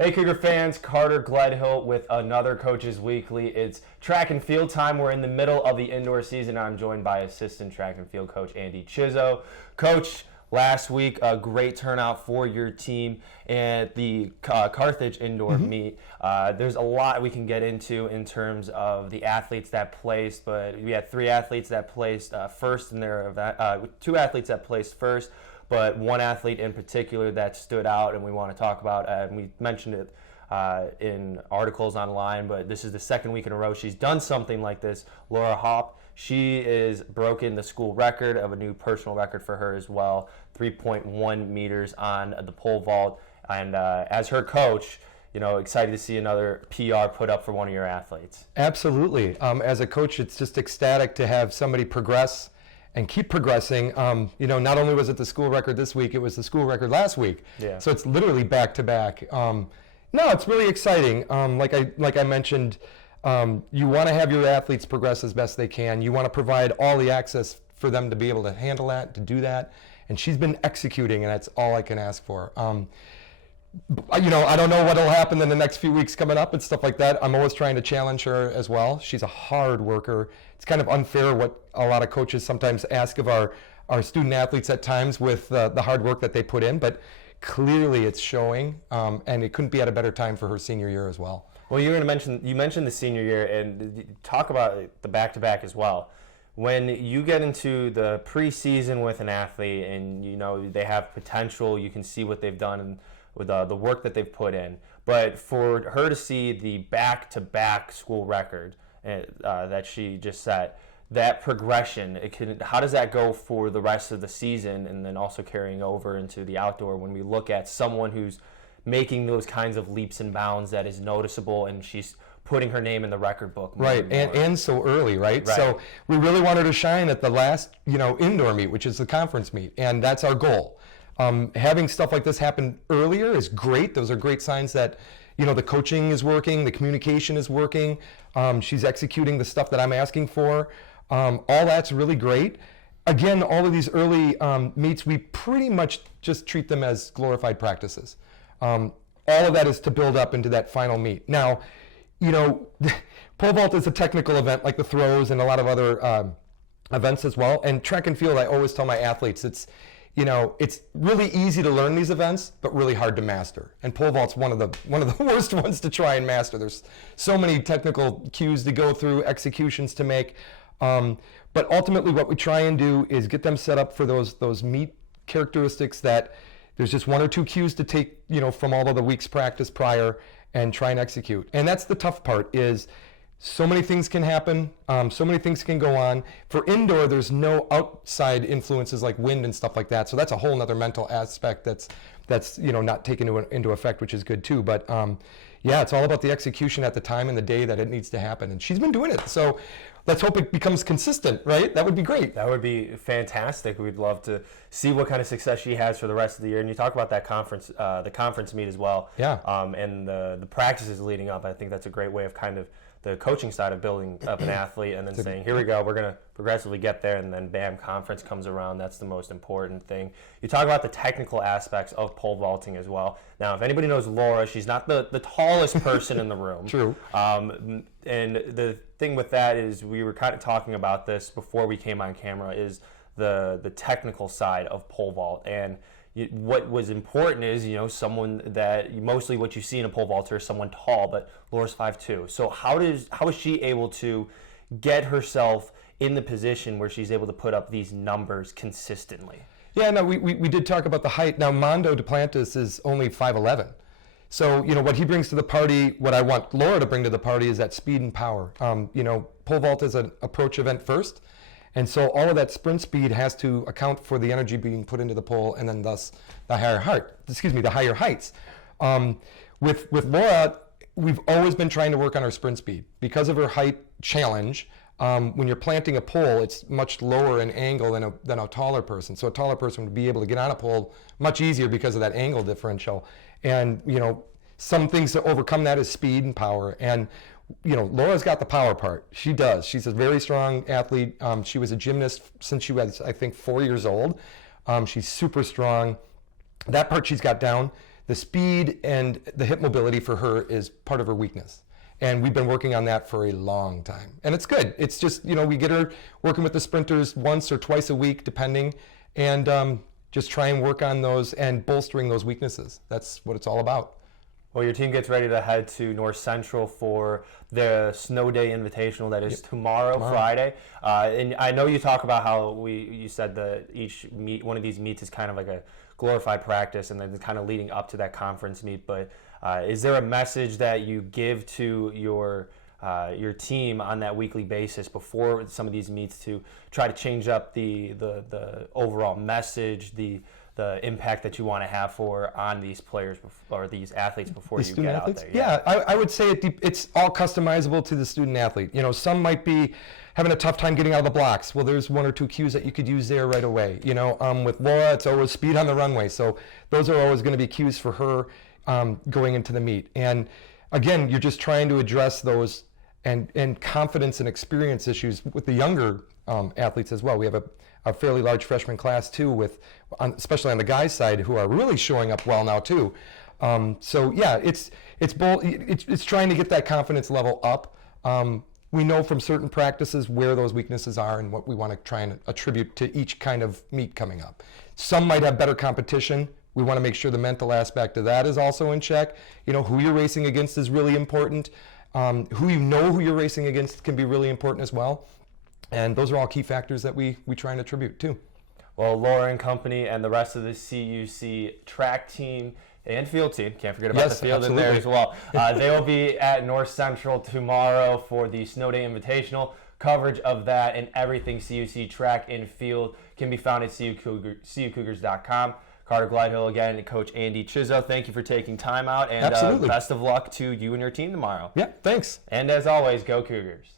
Hey Cougar fans, Carter Gledhill with another Coaches Weekly. It's track and field time. We're in the middle of the indoor season. I'm joined by assistant track and field coach Andy Chizzo. Coach, last week a great turnout for your team at the Carthage indoor meet. There's a lot we can get into in terms of the athletes that placed, but we had 3 athletes that placed first in their event, 2 athletes that placed first. But one athlete in particular that stood out and we want to talk about, and we mentioned it in articles online, but this is the second week in a row she's done something like this. Lora Haupt, she is broken the school record of a new personal record for her as well, 3.1 meters on the pole vault. And as her coach, you know, excited to see another PR put up for one of your athletes. Absolutely. As a coach, it's just ecstatic to have somebody progress and keep progressing. Not only was it the school record this week, it was the school record last week. Yeah. So it's literally back to back. No, it's really exciting. Like I mentioned, you want to have your athletes progress as best they can. You want to provide all the access for them to be able to handle that, to do that. And she's been executing, and that's all I can ask for. I don't know what will happen in the next few weeks coming up and stuff like that. I'm always trying to challenge her as well. She's a hard worker. It's kind of unfair what a lot of coaches sometimes ask of our student athletes at times with the hard work that they put in, but clearly it's showing, and it couldn't be at a better time for her senior year as well. Well, you mentioned the senior year, and talk about the back-to-back as well. When you get into the preseason with an athlete and you know they have potential, you can see what they've done and with the work that they've put in. But for her to see the back-to-back school record that she just set, that progression, how does that go for the rest of the season and then also carrying over into the outdoor when we look at someone who's making those kinds of leaps and bounds that is noticeable and she's putting her name in the record book. Right, and so early, right? So we really want her to shine at the last, indoor meet, which is the conference meet, and that's our goal. Having stuff like this happen earlier is great. Those are great signs that, the coaching is working, the communication is working. She's executing the stuff that I'm asking for. All that's really great. Again, all of these early meets, we pretty much just treat them as glorified practices. All of that is to build up into that final meet. Now, pole vault is a technical event like the throws and a lot of other events as well. And track and field, I always tell my athletes, it's really easy to learn these events, but really hard to master. And pole vault's one of the worst ones to try and master. There's so many technical cues to go through, executions to make. But ultimately, what we try and do is get them set up for those meet characteristics that there's just 1 or 2 cues to take, from all of the week's practice prior and try and execute. And that's the tough part is so many things can happen, so many things can go on. For indoor, there's no outside influences like wind and stuff like that. So that's a whole other mental aspect that's not taken into effect, which is good too. But it's all about the execution at the time and the day that it needs to happen. And she's been doing it. So let's hope it becomes consistent, right? That would be great. That would be fantastic. We'd love to see what kind of success she has for the rest of the year. And you talk about that conference, the conference meet as well. Yeah. And the practices leading up. I think that's a great way of kind of the coaching side of building up an athlete and then saying, here we go, we're going to progressively get there, and then bam, conference comes around. That's the most important thing. You talk about the technical aspects of pole vaulting as well. Now, if anybody knows Lora, she's not the tallest person in the room. True. And the thing with that is we were kind of talking about this before we came on camera is the technical side of pole vault. And what was important is, someone that mostly what you see in a pole vaulter is someone tall, but Lora's 5'2". So how is she able to get herself in the position where she's able to put up these numbers consistently? Yeah, no, we did talk about the height. Now, Mondo Duplantis is only 5'11". So, what he brings to the party, what I want Lora to bring to the party is that speed and power. Pole vault is an approach event first. And so all of that sprint speed has to account for the energy being put into the pole and then thus the higher heights. With Lora, we've always been trying to work on her sprint speed. Because of her height challenge, when you're planting a pole, it's much lower in angle than a taller person. So a taller person would be able to get on a pole much easier because of that angle differential. And, some things to overcome that is speed and power. And Lora's got the power part. She does. She's a very strong athlete. She was a gymnast since she was, I think, 4 years old. She's super strong. That part she's got down. the speed and the hip mobility for her is part of her weakness. And we've been working on that for a long time. And it's good. It's just, we get her working with the sprinters once or twice a week, depending, and just try and work on those and bolstering those weaknesses. That's what it's all about. Well, your team gets ready to head to North Central for the Snow Day Invitational that is tomorrow, Friday. And I know you talk about how you said that each meet, one of these meets is kind of like a glorified practice and then kind of leading up to that conference meet. But is there a message that you give to your team on that weekly basis before some of these meets to try to change up the overall message, the impact that you want to have on these players or these athletes before you get out there? Yeah, I would say it's all customizable to the student athlete. Some might be having a tough time getting out of the blocks. Well, there's one or two cues that you could use there right away. With Lora, it's always speed on the runway. So those are always going to be cues for her going into the meet. And again, you're just trying to address those and confidence and experience issues with the younger athletes as well. We have a fairly large freshman class too, especially on the guys' side, who are really showing up well now too. So yeah, it's trying to get that confidence level up. We know from certain practices where those weaknesses are and what we want to try and attribute to each kind of meet coming up. Some might have better competition. We want to make sure the mental aspect of that is also in check. Who you're racing against is really important. Who you're racing against can be really important as well. And those are all key factors that we try and attribute to. Well, Lora and company and the rest of the CUC track team and field team, can't forget about the field in there as well. They will be at North Central tomorrow for the Snow Day Invitational. Coverage of that and everything CUC track and field can be found at CUCougars.com. Carter Gledhill again, and Coach Andy Chizzo, thank you for taking time out, and best of luck to you and your team tomorrow. Yeah, thanks. And as always, go Cougars.